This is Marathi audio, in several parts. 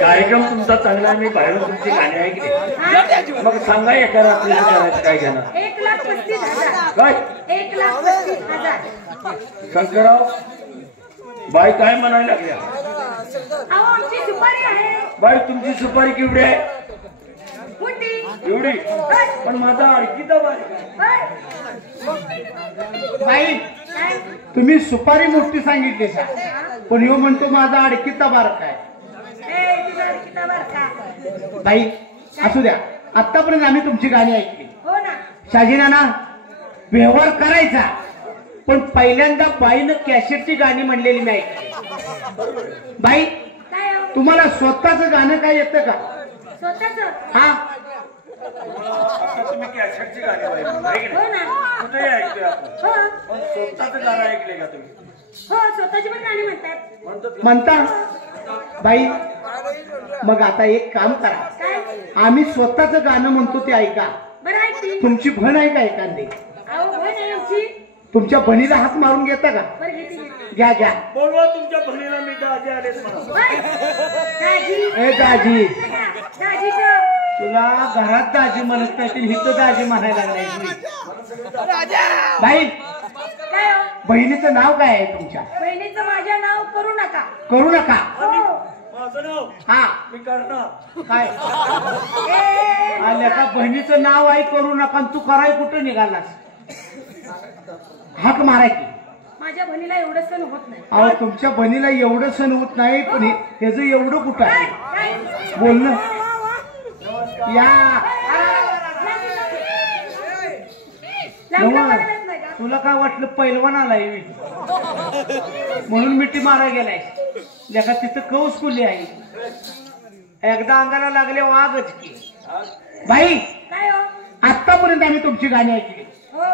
कार्यक्रम तुमचा चांगला आहे, मी बाहेरून तुमची गाणी ऐकली. मग सांगा एका रात्रीचं करायचं काय घेणार? 1,35,000. काय 1,35,000. शंकरराव बाई काय म्हणायला लागल्या? अहो आमची सुपारी आहे. बाई तुमची सुपारी केवढी आहे? मोठी. एवढी? पण माझा अडकीचा बारीक आहे. बाई तुम्ही सुपारी मोठी सांगितली का? पण ह्यो म्हणतो माझा अडकीचा बारक आहे. तुझा अडकीचा बारका. बाई असू द्या, आतापर्यंत आम्ही तुमची गाणी ऐकली. हो ना. शाजीनाना व्यवहार करायचा, पण पहिल्यांदा बाईनं कॅसेटची गाणी म्हणलेली नाही. बाई काय हो? तुम्हाला स्वतःच गाणं काय येतं का? स्वतःच. हा तुम्ही कॅसेटची गाणी बाई म्हणताय की हो नाही? ना. कुठेही ऐकतोय आपण. हो पण स्वतःच गाणं ऐकले का तुम्ही? हो स्वतःची पण गाणी म्हणतात. म्हणतात का? म्हणता बाई. मग आता एक काम करा, काय? आम्ही स्वतःच गाणं म्हणतो ते ऐका. बरं ऐकते. तुमची बहीण आहे का एखादी? अहो बहीण आहे आमची. तुमच्या बहिणीला हात मारून घेता का? बरं घेते. घ्या घ्या. बोलवा तुमच्या बहिणीला, मी दाजी आलेच म्हणा. दाजी. ए दाजी, दाजीचं. तुला घरात दाजी म्हणत नाही, हिथं दाजी म्हणायला लागलाय. बाई काय हो? बहिणीचं नाव काय आहे तुमच्या? बहिणीचं माझ्या नाव करू नका. करू नका. हो. माझं नाव हा मी करणार. काय ए, आल्या का? बहिणीचं नाव आहे करू नका, तू कराय कुठं निघालास? हाक मारायची. माझ्या बहिणीला एवढं सण होत नाही. अहो तुमच्या बहिणीला एवढं सण होत नाही, पण त्याचं एवढं कुठं काय? आहे काय? बोलणं? या लांब नवा, लांब येत नाही का? तुला काय वाटलं पैलवान आलाय मी म्हणून मिठी मारा गेलाय? लेखा तिथं कौस कुली आहे. एकदा अंगाला लागले वाघच की. बाई काय हो? आतापर्यंत आम्ही तुमची गाणी ऐकली, हो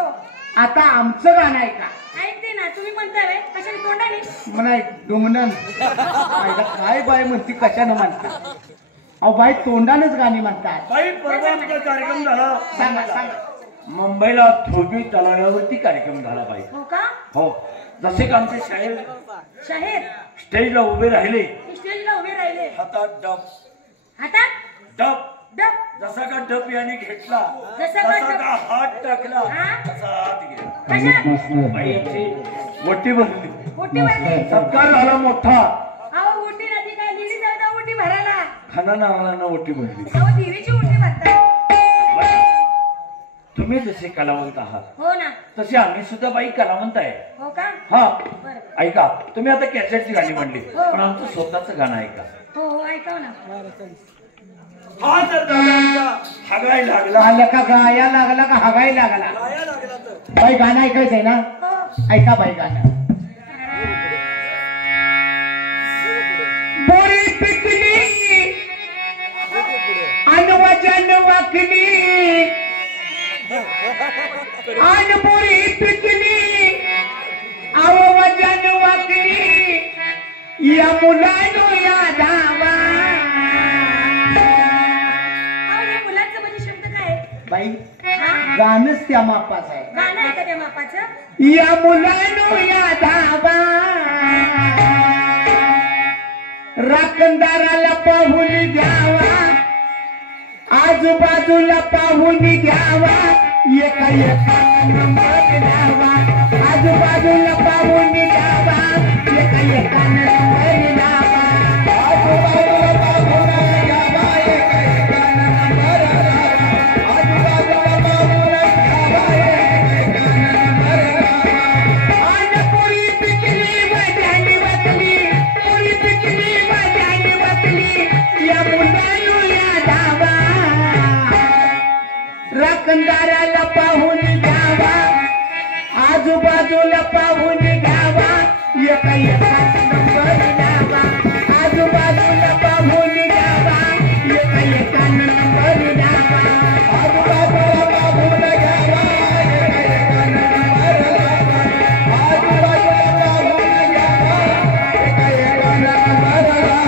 आता आमचं गाणं ऐका. ऐकते ना. तुम्ही म्हणताय व्हय? कशाने तोंडाने? म्हणा डोंगणन काय बाई म्हणती, कशानं म्हणता? अहो बाई तोंडानच गाणी म्हणतात. बाई परवा आमचा कार्यक्रम झाला. सांगा सांगा. मुंबईला थोबी तलावावरती कार्यक्रम झाला बाई. हो का? हो. जसे का आमचे शाहीर शाहीर स्टेजला उभे राहिले, स्टेजला उभे राहिले. हातात डब हातात डब, डब. जसा का डब याने घेतला, जसा का तसा डब. का हात टाकला, हा? तसा हात गेला. कशा? बाईची मोठी भरली, मोठी भरली. सत्कार झाला मोठा. अहो मोठी नदी काय दिली जाऊ मोठी भरायला. खाना नारळांना मोठी भरली. अहो देवीची मोठी भरतात. तुम्ही जसे कलावंत आहात, हो ना. तसे आम्ही सुद्धा बाई कलावंत आहे. हो का? हा बरं. ऐका, तुम्ही आता कॅसेटची गाणी म्हणली, हो. पण आमचं स्वतःच गाणं ऐका. हो हो ऐकाव ना. हा जर दादांचा हागाय लागला, आल्या का गाया लागला का हागाय लागला? गाया लागला तर बाई गाणं ऐकायचंय ना? हो. ऐका बाई गाणं. बोरी पिकली अनवजन वाकली, अनबोरी पिकली अवजन वाकली, या मुलानो या धावा. अहो या मुलांचं म्हणजे शब्द काय? बाई हा? गाणंच त्या मापाच आहे. गाणं आहे का त्या मापाचं? या मुलानो या धावा, राखणदाराला पाहून घ्यावा, आजूबाजूला पाहून घ्यावा, एका एका नंबर द्यावा, आजूबाजूला पाहून घ्यावा, एका एका नंबर द्यावा, आजूबाजूला पाहून घ्यावा, एका एका नंबर द्यावा, आजूबाजूला पाहून घ्यावा, एका एका नंबर द्यावा. आणि पुरी पिकली वजानी वतली, पुरी पिकली वजानी वतली, या मुलांनो या धावा, राखणदाराला पाहून घ्यावा, आजूबाजूला पाहून घ्यावा, एका एका नंबर द्यावा, आजूबाजूला पाहून घ्यावा, एका एका नंबर द्यावा, आजूबाजूला पाहून घ्यावा, एका एका नंबर द्यावा, आजूबाजूला पाहून घ्यावा, एका एका नंबर द्यावा.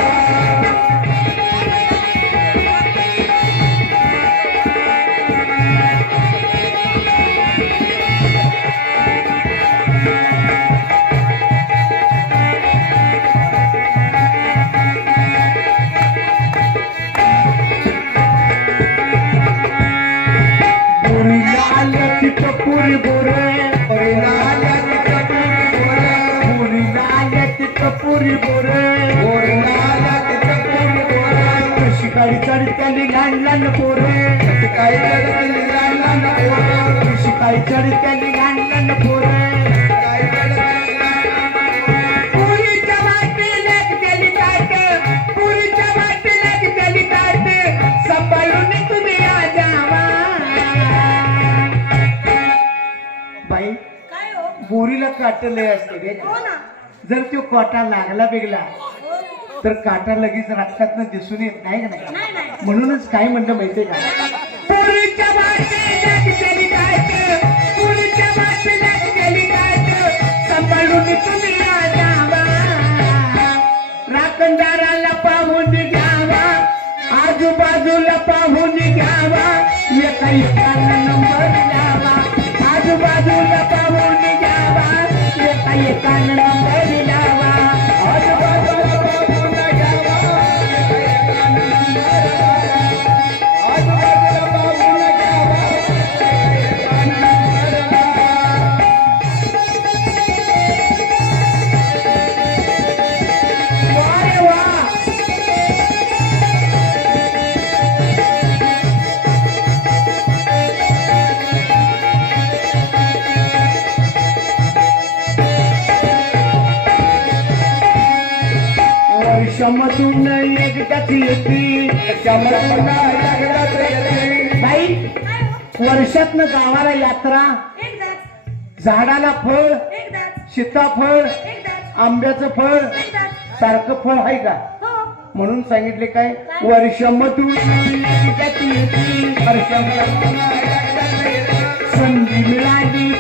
शिकाळी चढत्याली लहान लहान पोरं शिकाळी चढत्याली लहान लहान पोरं शिकाळी चढत्याली लहान लहान पोरं पुरीच्या वाटेला गेली ताट पुरीच्या वाटेला गेली ताट सांभाळून तुम्ही जावा बाई काय हो बोरीला काट लय असते रे हो ना जर तो काटा लागला बिगला हो. तर काटा लगेच रक्तातनं दिसून येत नाही का नाही नाही नाही म्हणूनच काय म्हणलं माहितीये का पुरीच्या वाटेला गेली ताट पुरीच्या वाटेला गेली ताट सांभाळून तुम्ही जावा राखणदाराला पाहून घ्यावा आजूबाजूला पाहून घ्यावा एका एकाला नंबर द्यावा आजूबाजूला पाहून घ्यावा एका एकाला नंबर द्यावा आजूबाजूला पाहून घ्यावा एका एकाला नंबर द्यावा आजूबाजूला पाहून घ्यावा एका एकाला नंबर द्यावा वा रे वा वर्षामधून एकदाच येते बाई काय हो वर्षातनं गावाला यात्रा एकदाच झाडाला फळ एकदाच सीताफळ एकदाच आंब्याचं फळ एकदाच सारखं फळ आहे का हो म्हणून सांगितले काय वर्षामधून एकदाच येते वर्षामधून संधी मिळाली